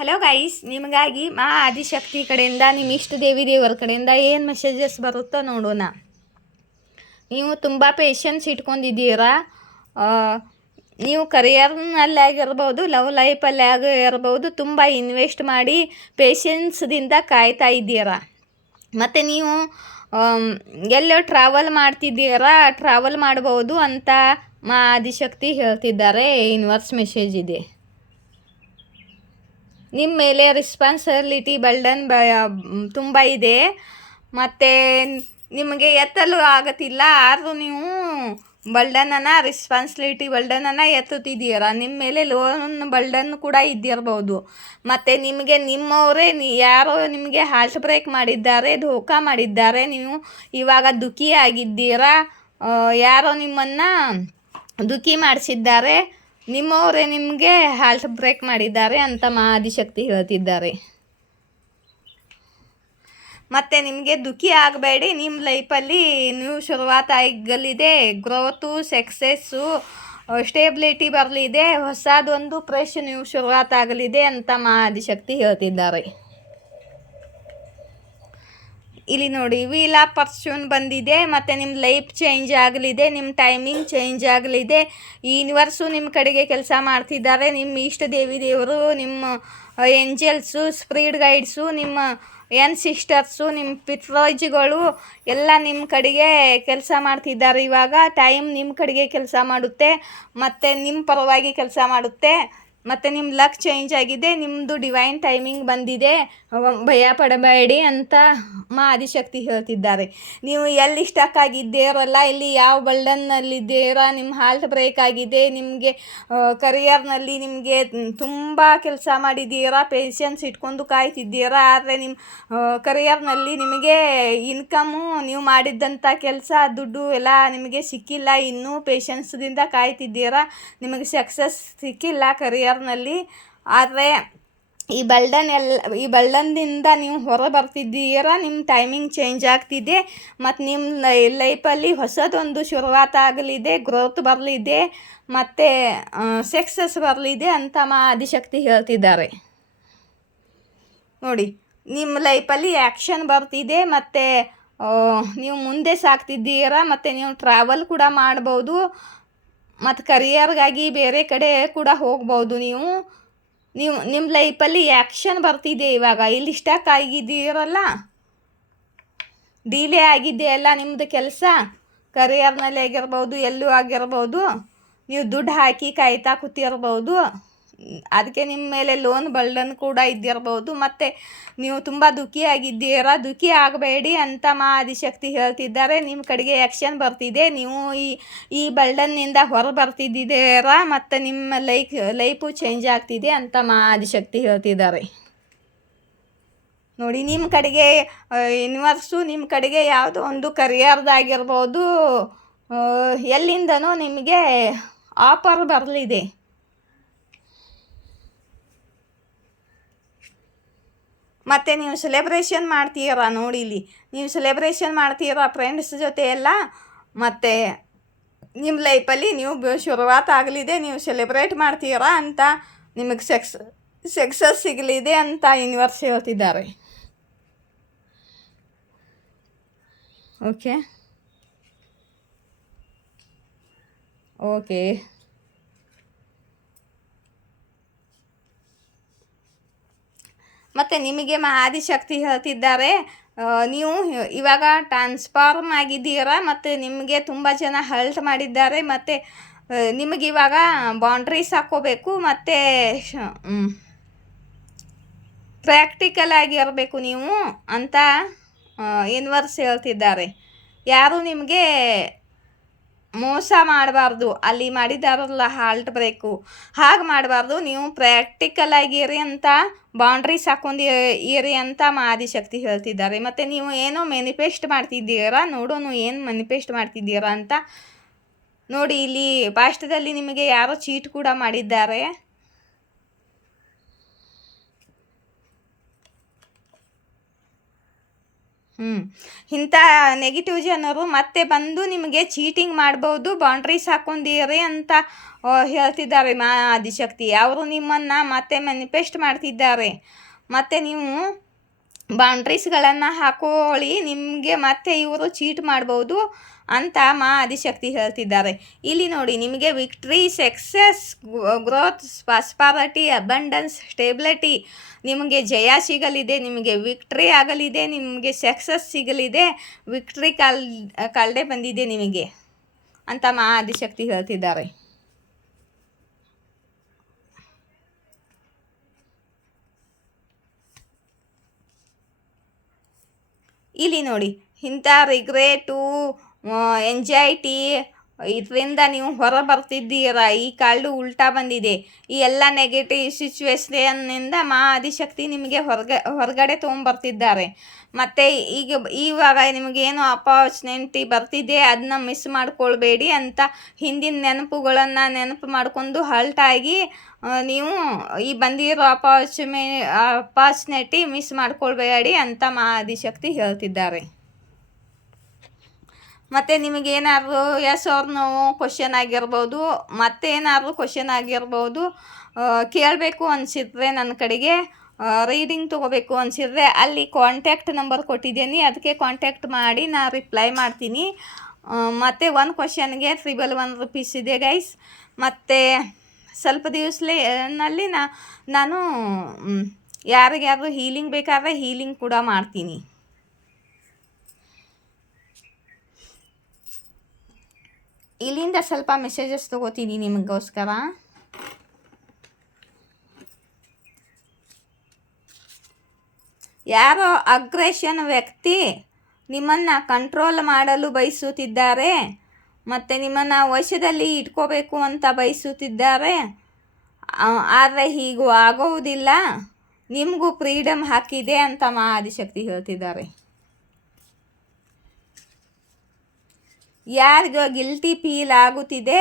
Hello guys, ನಿಮಗಾಗಿ ಮಾ ಆದಿಶಕ್ತಿ ಕಡೆಯಿಂದ ನಿಮ್ಮ ಇಷ್ಟ ದೇವರ ಕಡೆಯಿಂದ ಏನು ಮೆಸೇಜಸ್ ಬರುತ್ತೋ ನೋಡೋಣ. ನೀವು ತುಂಬ ಪೇಷನ್ಸ್ ಇಟ್ಕೊಂಡಿದ್ದೀರಾ. ನೀವು ಕರಿಯರ್ನಲ್ಲಿ ಆಗಿರ್ಬೋದು, ಲವ್ ಲೈಫಲ್ಲಿ ಆಗಿರ್ಬೋದು, ತುಂಬ ಇನ್ವೆಸ್ಟ್ ಮಾಡಿ ಪೇಷನ್ಸ್ದಿಂದ ಕಾಯ್ತಾ ಇದ್ದೀರಾ. ಮತ್ತು ನೀವು ಎಲ್ಲೋ ಟ್ರಾವೆಲ್ ಮಾಡ್ತಿದ್ದೀರಾ, ಟ್ರಾವೆಲ್ ಮಾಡ್ಬೋದು ಅಂತ ಮಾ ಆದಿಶಕ್ತಿ ಹೇಳ್ತಿದ್ದಾರೆ. ಯೂನಿವರ್ಸ್ ಮೆಸೇಜ್ ಇದೆ. ನಿಮ್ಮ ಮೇಲೆ ರೆಸ್ಪಾನ್ಸಿಬಿಲಿಟಿ ಬರ್ಡನ್ ತುಂಬ ಇದೆ. ಮತ್ತು ನಿಮಗೆ ಎತ್ತಲು ಆಗುತ್ತಿಲ್ಲ, ಆದರೂ ನೀವು ರೆಸ್ಪಾನ್ಸಿಬಿಲಿಟಿ ಬರ್ಡನನ್ನು ಎತ್ತುತ್ತಿದ್ದೀರಾ. ನಿಮ್ಮ ಮೇಲೆ ಲೋನ್ ಬರ್ಡನ್ ಕೂಡ ಇದ್ದಿರ್ಬೋದು. ಮತ್ತು ನಿಮಗೆ ನಿಮ್ಮವರೇ ಯಾರೋ ನಿಮಗೆ ಹಾರ್ಟ್ ಬ್ರೇಕ್ ಮಾಡಿದ್ದಾರೆ, ಧೋಖಾ ಮಾಡಿದ್ದಾರೆ. ನೀವು ಇವಾಗ ದುಃಖಿಯಾಗಿದ್ದೀರಾ. ಯಾರೋ ನಿಮ್ಮನ್ನು ದುಃಖಿ ಮಾಡಿಸಿದ್ದಾರೆ, ನಿಮ್ಮವರೇ ನಿಮಗೆ ಹಾರ್ಟ್ ಬ್ರೇಕ್ ಮಾಡಿದ್ದಾರೆ ಅಂತ ಆದಿಶಕ್ತಿ ಹೇಳ್ತಿದ್ದಾರೆ. ಮತ್ತು ನಿಮಗೆ ದುಃಖಿ ಆಗಬೇಡಿ. ನಿಮ್ಮ ಲೈಫಲ್ಲಿ ನೀವು ಶುರುವಾತಾಗಲಿದೆ. ಗ್ರೋತು, ಸಕ್ಸಸ್ಸು, ಸ್ಟೇಬಿಲಿಟಿ ಬರಲಿದೆ. ಹೊಸದೊಂದು ಫ್ರೆಶ್ ನೀವು ಶುರುವಾತಾಗಲಿದೆ ಅಂತ ಆದಿಶಕ್ತಿ ಹೇಳ್ತಿದ್ದಾರೆ. ಇಲ್ಲಿ ನೋಡಿ, ವೀಲ್ ಆಫ್ ಫಾರ್ಚೂನ್ ಬಂದಿದೆ. ಮತ್ತು ನಿಮ್ಮ ಲೈಫ್ ಚೇಂಜ್ ಆಗಲಿದೆ, ನಿಮ್ಮ ಟೈಮಿಂಗ್ ಚೇಂಜ್ ಆಗಲಿದೆ. ಈ ಯೂನಿವರ್ಸು ನಿಮ್ಮ ಕಡೆಗೆ ಕೆಲಸ ಮಾಡ್ತಿದ್ದಾರೆ. ನಿಮ್ಮ ಇಷ್ಟ ದೇವರು, ನಿಮ್ಮ ಏಂಜಲ್ಸು, ಸ್ಪಿರಿಟ್ ಗೈಡ್ಸು, ನಿಮ್ಮ ಸಿಸ್ಟರ್ಸು, ನಿಮ್ಮ ಪಿತ್ರಾಜಿಗಳು ಎಲ್ಲ ನಿಮ್ಮ ಕಡೆಗೆ ಕೆಲಸ ಮಾಡ್ತಿದ್ದಾರೆ. ಇವಾಗ ಟೈಮ್ ನಿಮ್ಮ ಕಡೆಗೆ ಕೆಲಸ ಮಾಡುತ್ತೆ, ಮತ್ತು ನಿಮ್ಮ ಪರವಾಗಿ ಕೆಲಸ ಮಾಡುತ್ತೆ. ಮತ್ತು ನಿಮ್ಮ ಲಕ್ ಚೇಂಜ್ ಆಗಿದೆ, ನಿಮ್ಮದು ಡಿವೈನ್ ಟೈಮಿಂಗ್ ಬಂದಿದೆ. ಭಯ ಪಡಬೇಡಿ ಅಂತ ಆದಿಶಕ್ತಿ ಹೇಳ್ತಿದ್ದಾರೆ. ನೀವು ಎಲ್ಲಿ ಸ್ಟಕ್ ಆಗಿದ್ದೀರಲ್ಲ, ಇಲ್ಲಿ ಯಾವ ಬರ್ಡನ್ನಲ್ಲಿದ್ದೀರಾ, ನಿಮ್ಮ ಹಾರ್ಟ್ ಬ್ರೇಕ್ ಆಗಿದೆ. ನಿಮಗೆ ಕರಿಯರ್ನಲ್ಲಿ ನಿಮಗೆ ತುಂಬ ಕೆಲಸ ಮಾಡಿದ್ದೀರಾ, ಪೇಷನ್ಸ್ ಇಟ್ಕೊಂಡು ಕಾಯ್ತಿದ್ದೀರಾ. ಆದರೆ ನಿಮ್ಮ ಕರಿಯರ್ನಲ್ಲಿ ನಿಮಗೆ ಇನ್ಕಮು, ನೀವು ಮಾಡಿದ್ದಂಥ ಕೆಲಸ, ದುಡ್ಡು ಎಲ್ಲ ನಿಮಗೆ ಸಿಕ್ಕಿಲ್ಲ. ಇನ್ನೂ ಪೇಷನ್ಸ್ದಿಂದ ಕಾಯ್ತಿದ್ದೀರಾ, ನಿಮಗೆ ಸಕ್ಸಸ್ ಸಿಕ್ಕಿಲ್ಲ ಕರಿಯರ್ನಲ್ಲಿ. ಆದರೆ ಈ ಬರ್ಡನ್ನಿಂದ ನೀವು ಹೊರ ಬರ್ತಿದ್ದೀರಾ. ನಿಮ್ಮ ಟೈಮಿಂಗ್ ಚೇಂಜ್ ಆಗ್ತಿದೆ, ಮತ್ತು ನಿಮ್ಮ ಲೈಫಲ್ಲಿ ಹೊಸದೊಂದು ಶುರುವಾತಾಗಲಿದೆ, ಗ್ರೋತ್ ಬರಲಿದೆ, ಮತ್ತು ಸಕ್ಸಸ್ ಬರಲಿದೆ ಅಂತ ಆದಿಶಕ್ತಿ ಹೇಳ್ತಿದ್ದಾರೆ. ನೋಡಿ, ನಿಮ್ಮ ಲೈಫಲ್ಲಿ ಆ್ಯಕ್ಷನ್ ಬರ್ತಿದೆ, ಮತ್ತು ನೀವು ಮುಂದೆ ಸಾಗ್ತಿದ್ದೀರಾ. ಮತ್ತು ನೀವು ಟ್ರಾವೆಲ್ ಕೂಡ ಮಾಡ್ಬೋದು, ಮತ್ತು ಕರಿಯರ್ಗಾಗಿ ಬೇರೆ ಕಡೆ ಕೂಡ ಹೋಗ್ಬೋದು. ನೀವು ನಿಮ್ಮ ಲೈಫಲ್ಲಿ ಆ್ಯಕ್ಷನ್ ಬರ್ತಿದೆ. ಇವಾಗ ಇಲ್ಲಿ ಸ್ಟಕ್ ಆಗಿದ್ದೀರಲ್ಲ, ಡಿಲೇ ಆಗಿದೆಯಲ್ಲ ನಿಮ್ಮದು ಕೆಲಸ, ಕರಿಯರ್ನಲ್ಲಿ ಆಗಿರ್ಬೋದು, ಎಲ್ಲೂ ಆಗಿರ್ಬೋದು. ನೀವು ದುಡ್ಡು ಹಾಕಿ ಕಾಯ್ತಾ ಕೂತಿರ್ಬೋದು, ಅದಕ್ಕೆ ನಿಮ್ಮ ಮೇಲೆ ಲೋನ್ ಬರ್ಡನ್ ಕೂಡ ಇದ್ದಿರ್ಬೋದು. ಮತ್ತು ನೀವು ತುಂಬ ದುಃಖಿಯಾಗಿದ್ದೀರಾ. ದುಃಖಿ ಆಗಬೇಡಿ ಅಂತ ಆದಿಶಕ್ತಿ ಹೇಳ್ತಿದ್ದಾರೆ. ನಿಮ್ಮ ಕಡೆಗೆ ಆ್ಯಕ್ಷನ್ ಬರ್ತಿದೆ, ನೀವು ಈ ಬರ್ಡನ್ನಿಂದ ಹೊರ ಬರ್ತಿದ್ದೀರಾ, ಮತ್ತು ನಿಮ್ಮ ಲೈಫು ಚೇಂಜ್ ಆಗ್ತಿದೆ ಅಂತ ಆದಿಶಕ್ತಿ ಹೇಳ್ತಿದ್ದಾರೆ. ನೋಡಿ, ನಿಮ್ಮ ಕಡೆಗೆ ಯೂನಿವರ್ಸು ನಿಮ್ಮ ಕಡೆಗೆ ಯಾವುದೋ ಒಂದು ಕರಿಯರ್ದಾಗಿರ್ಬೋದು, ಎಲ್ಲಿಂದನೋ ನಿಮಗೆ ಆಫರ್ ಬರಲಿದೆ. ಮತ್ತು ನೀವು ಸೆಲೆಬ್ರೇಷನ್ ಮಾಡ್ತೀರಾ. ನೋಡಿ, ಇಲ್ಲಿ ನೀವು ಸೆಲೆಬ್ರೇಷನ್ ಮಾಡ್ತೀರಾ ಫ್ರೆಂಡ್ಸ್ ಜೊತೆ ಎಲ್ಲ. ಮತ್ತು ನಿಮ್ಮ ಲೈಫಲ್ಲಿ ನೀವು ಶುರುವಾತಾಗಲಿದೆ, ನೀವು ಸೆಲೆಬ್ರೇಟ್ ಮಾಡ್ತೀರಾ ಅಂತ, ನಿಮಗೆ ಸಕ್ಸಸ್ ಸಿಗಲಿದೆ ಅಂತ ಯೂನಿವರ್ಸ್ ಹೇಳ್ತಿದ್ದಾರೆ. ಓಕೆ ಮತ್ತು ನಿಮಗೆ ಆದಿಶಕ್ತಿ ಹೇಳ್ತಿದ್ದಾರೆ, ನೀವು ಇವಾಗ ಟ್ರಾನ್ಸ್ಫಾರ್ಮ್ ಆಗಿದ್ದೀರಾ. ಮತ್ತು ನಿಮಗೆ ತುಂಬ ಜನ ಹರ್ಟ್ ಮಾಡಿದ್ದಾರೆ. ಮತ್ತು ನಿಮಗಿವಾಗ ಬೌಂಡ್ರೀಸ್ ಹಾಕ್ಕೋಬೇಕು, ಮತ್ತು ಪ್ರಾಕ್ಟಿಕಲ್ ಆಗಿರಬೇಕು ನೀವು ಅಂತ ಯೂನಿವರ್ಸ್ ಹೇಳ್ತಿದ್ದಾರೆ. ಯಾರು ನಿಮಗೆ ಮೋಸ ಮಾಡಬಾರ್ದು. ಅಲ್ಲಿ ಮಾಡಿದಾರಲ್ಲ ಹಾರ್ಟ್ ಬ್ರೇಕು, ಹಾಗೆ ಮಾಡಬಾರ್ದು. ನೀವು ಪ್ರಾಕ್ಟಿಕಲ್ ಆಗಿರಿ ಅಂತ ಬೌಂಡ್ರೀಸ್ ಹಾಕ್ಕೊಂಡು ಇರಿ ಅಂತ ಆದಿಶಕ್ತಿ ಹೇಳ್ತಿದ್ದಾರೆ. ಮತ್ತು ನೀವು ಏನೋ ಮ್ಯಾನಿಫೆಸ್ಟ್ ಮಾಡ್ತಿದ್ದೀರಾ. ನೋಡೋಣ ಏನು ಮ್ಯಾನಿಫೆಸ್ಟ್ ಮಾಡ್ತಿದ್ದೀರಾ ಅಂತ. ನೋಡಿ, ಇಲ್ಲಿ ಪಾಸ್ಟದಲ್ಲಿ ನಿಮಗೆ ಯಾರೋ ಚೀಟ್ ಕೂಡ ಮಾಡಿದ್ದಾರೆ. ಇಂಥ ನೆಗೆಟಿವ್ ಜನರು ಮತ್ತೆ ಬಂದು ನಿಮಗೆ ಚೀಟಿಂಗ್ ಮಾಡ್ಬೋದು, ಬೌಂಡ್ರೀಸ್ ಹಾಕೊಂಡಿರಿ ಅಂತ ಹೇಳ್ತಿದ್ದಾರೆ ಮಾ ಆದಿಶಕ್ತಿ. ಅವರು ನಿಮ್ಮನ್ನು ಮತ್ತೆ ಮ್ಯಾನಿಫೆಸ್ಟ್ ಮಾಡ್ತಿದ್ದಾರೆ. ಮತ್ತು ನೀವು ಬೌಂಡ್ರೀಸ್ಗಳನ್ನು ಹಾಕೊಳ್ಳಿ, ನಿಮಗೆ ಮತ್ತೆ ಇವರು ಚೀಟ್ ಮಾಡ್ಬೋದು ಅಂತ ಮಾ ಆದಿಶಕ್ತಿ ಹೇಳ್ತಿದ್ದಾರೆ. ಇಲ್ಲಿ ನೋಡಿ, ನಿಮಗೆ victory, success, growth, prosperity, abundance, stability, ನಿಮಗೆ ಜಯ ಸಿಗಲಿದೆ, ನಿಮಗೆ ವಿಕ್ಟ್ರಿ ಆಗಲಿದೆ, ನಿಮಗೆ ಸಕ್ಸಸ್ ಸಿಗಲಿದೆ, ವಿಕ್ಟ್ರಿ ಕಳ್ಡೆ ಬಂದಿದೆ ನಿಮಗೆ ಅಂತ ಮಾ ಆದಿಶಕ್ತಿ ಹೇಳ್ತಿದ್ದಾರೆ. ಇಲ್ಲಿ ನೋಡಿ, ಇಂಥ ರಿಗ್ರೆಟು, ಎಂಜೈಟಿ, ಇದರಿಂದ ನೀವು ಹೊರ ಬರ್ತಿದ್ದೀರಾ. ಈ ಕಾಲ್ಡು ಉಲ್ಟಾ ಬಂದಿದೆ. ಈ ಎಲ್ಲ ನೆಗೆಟಿವ್ ಸಿಚುವೇಶನ್ನಿಂದ ಮಾ ಆದಿಶಕ್ತಿ ನಿಮಗೆ ಹೊರಗಡೆ ತೊಗೊಂಬರ್ತಿದ್ದಾರೆ. ಮತ್ತು ಇವಾಗ ನಿಮಗೇನು ಅಪಾರ್ಚುನಿಟಿ ಬರ್ತಿದೆ ಅದನ್ನ ಮಿಸ್ ಮಾಡ್ಕೊಳ್ಬೇಡಿ ಅಂತ ಹಿಂದಿನ ನೆನಪು ಮಾಡಿಕೊಂಡು ಹಲ್ಟಾಗಿ ನೀವು ಈ ಬಂದಿರೋ ಅಪಾರ್ಚುನಿಟಿ ಮಿಸ್ ಮಾಡ್ಕೊಳ್ಬೇಡಿ ಅಂತ ಮಾ ಆದಿಶಕ್ತಿ ಹೇಳ್ತಿದ್ದಾರೆ. ಮತ್ತು ನಿಮಗೇನಾದ್ರು ಎಸ್ ಆರ್ ನೋ ಕ್ವಶನ್ ಆಗಿರ್ಬೋದು, ಮತ್ತೇನಾದ್ರು ಕ್ವಶನ್ ಆಗಿರ್ಬೋದು, ಕೇಳಬೇಕು ಅನಿಸಿದ್ರೆ ನನ್ನ ಕಡೆಗೆ ರೀಡಿಂಗ್ ತೊಗೋಬೇಕು ಅನಿಸಿದ್ರೆ ಅಲ್ಲಿ ಕಾಂಟ್ಯಾಕ್ಟ್ ನಂಬರ್ ಕೊಟ್ಟಿದ್ದೀನಿ, ಅದಕ್ಕೆ ಕಾಂಟ್ಯಾಕ್ಟ್ ಮಾಡಿ ನಾನು ರಿಪ್ಲೈ ಮಾಡ್ತೀನಿ. ಮತ್ತು ಒಂದು ಕ್ವಶನ್ಗೆ 111 ರೂಪೀಸ್ ಇದೆ ಗೈಸ್. ಮತ್ತು ಸ್ವಲ್ಪ ದಿವಸದಲ್ಲಿ ನಾನು ಯಾರಿಗಾದ್ರೂ ಹೀಲಿಂಗ್ ಬೇಕಾದರೆ ಹೀಲಿಂಗ್ ಕೂಡ ಮಾಡ್ತೀನಿ. ಇಲ್ಲಿಂದ ಸ್ವಲ್ಪ ಮೆಸೇಜಸ್ ತೊಗೋತೀನಿ ನಿಮಗೋಸ್ಕರ. ಯಾರೋ ಅಗ್ರೆಷನ್ ವ್ಯಕ್ತಿ ನಿಮ್ಮನ್ನು ಕಂಟ್ರೋಲ್ ಮಾಡಲು ಬಯಸುತ್ತಿದ್ದಾರೆ ಮತ್ತು ನಿಮ್ಮನ್ನು ವಶದಲ್ಲಿ ಇಟ್ಕೋಬೇಕು ಅಂತ ಬಯಸುತ್ತಿದ್ದಾರೆ. ಆದರೆ ಹೀಗೂ ಆಗೋವುದಿಲ್ಲ, ನಿಮಗೂ ಫ್ರೀಡಮ್ ಹಾಕಿದೆ ಅಂತ ಮಾ ಆದಿಶಕ್ತಿ ಹೇಳ್ತಿದ್ದಾರೆ. ಯಾರಿಗೋ ಗಿಲ್ಟಿ ಫೀಲ್ ಆಗುತ್ತಿದೆ,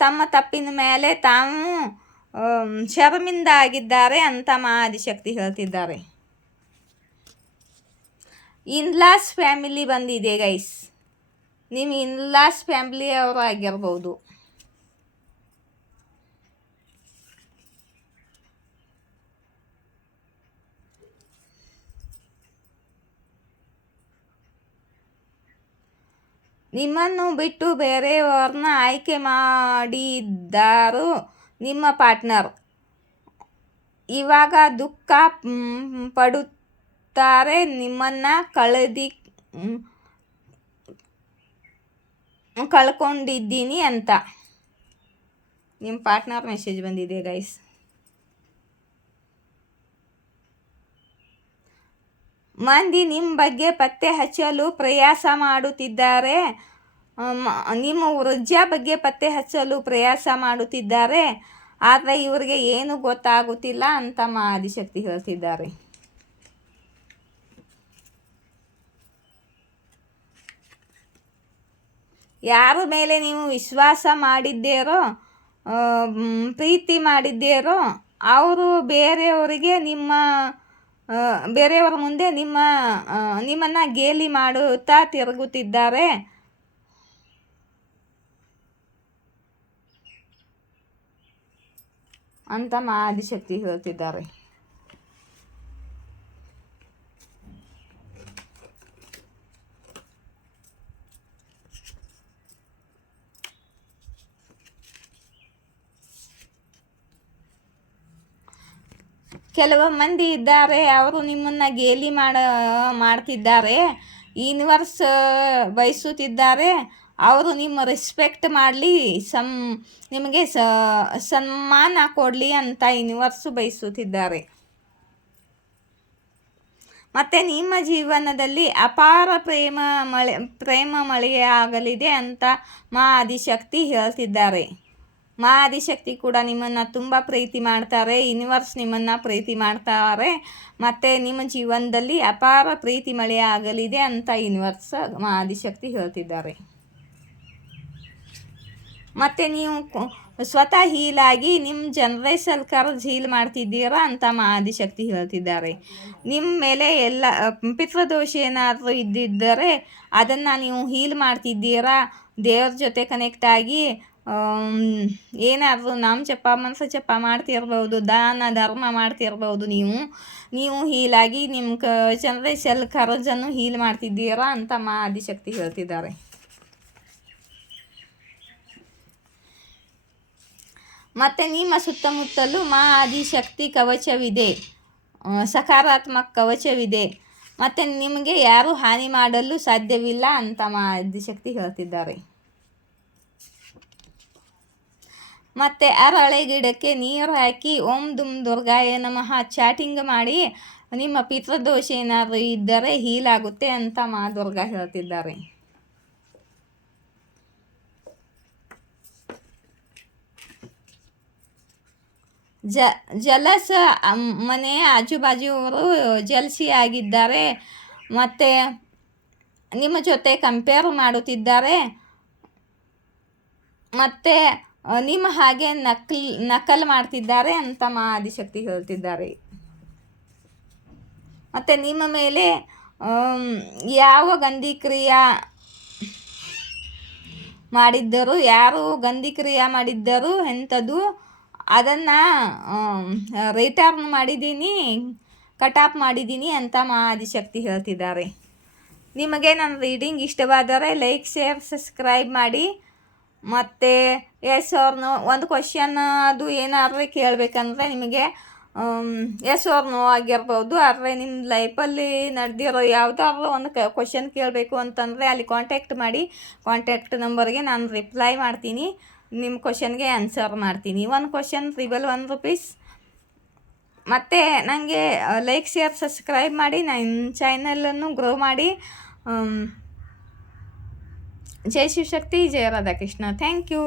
ತಮ್ಮ ತಪ್ಪಿನ ಮೇಲೆ ತಾವು ಶರ್ಮಿಂದ ಆಗಿದ್ದಾರೆ ಅಂತ ಮಾ ಆದಿಶಕ್ತಿ ಹೇಳ್ತಿದ್ದಾರೆ. ಇನ್ಲಾಸ್ ಫ್ಯಾಮಿಲಿ ಬಂದಿದೆ ಗೈಸ್, ನಿಮ್ಮ ಇನ್ಲಾಸ್ ಫ್ಯಾಮಿಲಿ ಅವರು ಆಗಿರ್ಬೋದು. ನಿಮ್ಮನ್ನು ಬಿಟ್ಟು ಬೇರೆಯವ್ರನ್ನ ಆಯ್ಕೆ ಮಾಡಿದ್ದಾರು ನಿಮ್ಮ ಪಾರ್ಟ್ನರ್. ಇವಾಗ ದುಃಖ ಪಡುತ್ತಾರೆ, ನಿಮ್ಮನ್ನು ಕಳ್ಕೊಂಡಿದ್ದೀನಿ ಅಂತ ನಿಮ್ಮ ಪಾರ್ಟ್ನರ್ ಮೆಸೇಜ್ ಬಂದಿದೆ ಗೈಸ್. ಮಂದಿ ನಿಮ್ಮ ಬಗ್ಗೆ ಪತ್ತೆ ಹಚ್ಚಲು ಪ್ರಯಾಸ ಮಾಡುತ್ತಿದ್ದಾರೆ, ನಿಮ್ಮ ವೃದ್ಧ ಬಗ್ಗೆ ಪತ್ತೆ ಹಚ್ಚಲು ಪ್ರಯಾಸ ಮಾಡುತ್ತಿದ್ದಾರೆ. ಆದರೆ ಇವರಿಗೆ ಏನು ಗೊತ್ತಾಗುತ್ತಿಲ್ಲ ಅಂತ ಮಾ ಆದಿಶಕ್ತಿ ಹೇಳ್ತಿದ್ದಾರೆ. ಯಾರ ಮೇಲೆ ನೀವು ವಿಶ್ವಾಸ ಮಾಡಿದ್ದೀರೋ, ಪ್ರೀತಿ ಮಾಡಿದ್ದೀರೋ ಅವರು ಬೇರೆಯವರ ಮುಂದೆ ನಿಮ್ಮನ್ನು ಗೇಲಿ ಮಾಡುತ್ತಾ ತಿರುಗುತ್ತಿದ್ದಾರೆ ಅಂತ ಮಾ ಆದಿಶಕ್ತಿ ಹೇಳ್ತಿದ್ದಾರೆ. ಕೆಲವು ಮಂದಿ ಇದ್ದಾರೆ, ಅವರು ನಿಮ್ಮನ್ನು ಗೇಲಿ ಮಾಡ್ತಿದ್ದಾರೆ, ಯೂನಿವರ್ಸ್ ಬಯಸುತ್ತಿದ್ದಾರೆ ಅವರು ನಿಮ್ಮ ರೆಸ್ಪೆಕ್ಟ್ ಮಾಡಲಿ, ನಿಮಗೆ ಸನ್ಮಾನ ಕೊಡಲಿ ಅಂತ ಯೂನಿವರ್ಸ್ ಬಯಸುತ್ತಿದ್ದಾರೆ. ಮತ್ತು ನಿಮ್ಮ ಜೀವನದಲ್ಲಿ ಅಪಾರ ಪ್ರೇಮ ಮಳೆಯಾಗಲಿದೆ ಅಂತ ಮಾ ಆದಿಶಕ್ತಿ ಹೇಳ್ತಿದ್ದಾರೆ. ಮಾ ಆದಿಶಕ್ತಿ ಕೂಡ ನಿಮ್ಮನ್ನು ತುಂಬ ಪ್ರೀತಿ ಮಾಡ್ತಾರೆ, ಯೂನಿವರ್ಸ್ ನಿಮ್ಮನ್ನು ಪ್ರೀತಿ ಮಾಡ್ತಾರೆ. ಮತ್ತು ನಿಮ್ಮ ಜೀವನದಲ್ಲಿ ಅಪಾರ ಪ್ರೀತಿ ಮಳೆಯಾಗಲಿದೆ ಅಂತ ಯೂನಿವರ್ಸ್ ಮಾ ಆದಿಶಕ್ತಿ ಹೇಳ್ತಿದ್ದಾರೆ. ಮತ್ತು ನೀವು ಸ್ವತಃ ಹೀಲಾಗಿ ನಿಮ್ಮ ಜನರೇಷನ್ ಕರ್ಜ್ ಹೀಲ್ ಮಾಡ್ತಿದ್ದೀರಾ ಅಂತ ಆದಿಶಕ್ತಿ ಹೇಳ್ತಿದ್ದಾರೆ. ನಿಮ್ಮ ಮೇಲೆ ಎಲ್ಲ ಪಿತೃದೋಷ ಏನಾದರೂ ಇದ್ದಿದ್ದರೆ ಅದನ್ನು ನೀವು ಹೀಲ್ ಮಾಡ್ತಿದ್ದೀರಾ. ದೇವ್ರ ಜೊತೆ ಕನೆಕ್ಟ್ ಆಗಿ ಏನಾದರೂ ನಾಮ ಜಪ ಮನಸ ಜಪ ಮಾಡ್ತಿರ್ಬೋದು, ದಾನ ಧರ್ಮ ಮಾಡ್ತಿರ್ಬೋದು. ನೀವು ಹೀಲಾಗಿ ನಿಮ್ಮ ಜನರೇಷನ್ ಕರ್ಜನ್ನು ಹೀಲ್ ಮಾಡ್ತಿದ್ದೀರಾ ಅಂತ ಆದಿಶಕ್ತಿ ಹೇಳ್ತಿದ್ದಾರೆ. ಮತ್ತು ನಿಮ್ಮ ಸುತ್ತಮುತ್ತಲೂ ಆದಿಶಕ್ತಿ ಕವಚವಿದೆ, ಸಕಾರಾತ್ಮಕ ಕವಚವಿದೆ. ಮತ್ತು ನಿಮಗೆ ಯಾರೂ ಹಾನಿ ಮಾಡಲು ಸಾಧ್ಯವಿಲ್ಲ ಅಂತ ಆದಿಶಕ್ತಿ ಹೇಳ್ತಿದ್ದಾರೆ. ಮತ್ತು ಅರಳೆ ಗಿಡಕ್ಕೆ ನೀರು ಹಾಕಿ ಓಂ ದುಮ್ ದುರ್ಗಾಯ ನಮಃ ಚಾಟಿಂಗ್ ಮಾಡಿ ನಿಮ್ಮ ಪಿತೃದೋಷ ಏನಾದರೂ ಇದ್ದರೆ ಹೀಲಾಗುತ್ತೆ ಅಂತ ದುರ್ಗಾ ಹೇಳ್ತಿದ್ದಾರೆ. ಜಲಸ ಮನೆ ಆಜುಬಾಜುವರು ಜಲ್ಸಿ ಆಗಿದ್ದಾರೆ ಮತ್ತು ನಿಮ್ಮ ಜೊತೆ ಕಂಪೇರ್ ಮಾಡುತ್ತಿದ್ದಾರೆ ಮತ್ತು ನಿಮ್ಮ ಹಾಗೆ ನಕಲ್ ಮಾಡ್ತಿದ್ದಾರೆ ಅಂತ ಆದಿಶಕ್ತಿ ಹೇಳ್ತಿದ್ದಾರೆ. ಮತ್ತು ನಿಮ್ಮ ಮೇಲೆ ಯಾವ ಗಂಧಿಕ್ರಿಯೆ ಮಾಡಿದ್ದರು, ಯಾರು ಗಂಧಿಕ್ರಿಯೆ ಮಾಡಿದ್ದರು ಎಂಥದ್ದು ಅದನ್ನು ರಿಟರ್ನ್ ಮಾಡಿದ್ದೀನಿ, ಕಟಾಪ್ ಮಾಡಿದ್ದೀನಿ ಅಂತ ಆದಿಶಕ್ತಿ ಹೇಳ್ತಿದ್ದಾರೆ. ನಿಮಗೆ ನನ್ನ ರೀಡಿಂಗ್ ಇಷ್ಟವಾದರೆ ಲೈಕ್, ಶೇರ್, ಸಬ್ಸ್ಕ್ರೈಬ್ ಮಾಡಿ. ಮತ್ತು ಎಸ್ ಆರ್ ನೋ ಒಂದು ಕ್ವಶನ್ ಅದು ಏನಾದರೂ ಕೇಳಬೇಕಂದ್ರೆ ನಿಮಗೆ ಎಸ್ ಆರ್ ನೋ ಆಗಿರ್ಬೋದು. ಆದರೆ ನಿಮ್ಮ ಲೈಫಲ್ಲಿ ನಡೆದಿರೋ ಯಾವುದಾದ್ರೂ ಒಂದು ಕ್ವಶನ್ ಕೇಳಬೇಕು ಅಂತಂದರೆ ಅಲ್ಲಿ ಕಾಂಟ್ಯಾಕ್ಟ್ ಮಾಡಿ. ಕಾಂಟ್ಯಾಕ್ಟ್ ನಂಬರ್ಗೆ ನಾನು ರಿಪ್ಲೈ ಮಾಡ್ತೀನಿ, ನಿಮ್ಮ ಕ್ವಶನ್ಗೆ ಆನ್ಸರ್ ಮಾಡ್ತೀನಿ. ಒಂದು ಕ್ವಶನ್ $1 ರೂಪೀಸ್. ಮತ್ತು ನನಗೆ ಲೈಕ್, ಶೇರ್, ಸಬ್ಸ್ಕ್ರೈಬ್ ಮಾಡಿ. ನನ್ನ ಚಾನಲನ್ನು ಗ್ರೋ ಮಾಡಿ. ಜೈ ಶಿವಶಕ್ತಿ, ಜಯ ರಾಧಾಕೃಷ್ಣ. Thank you.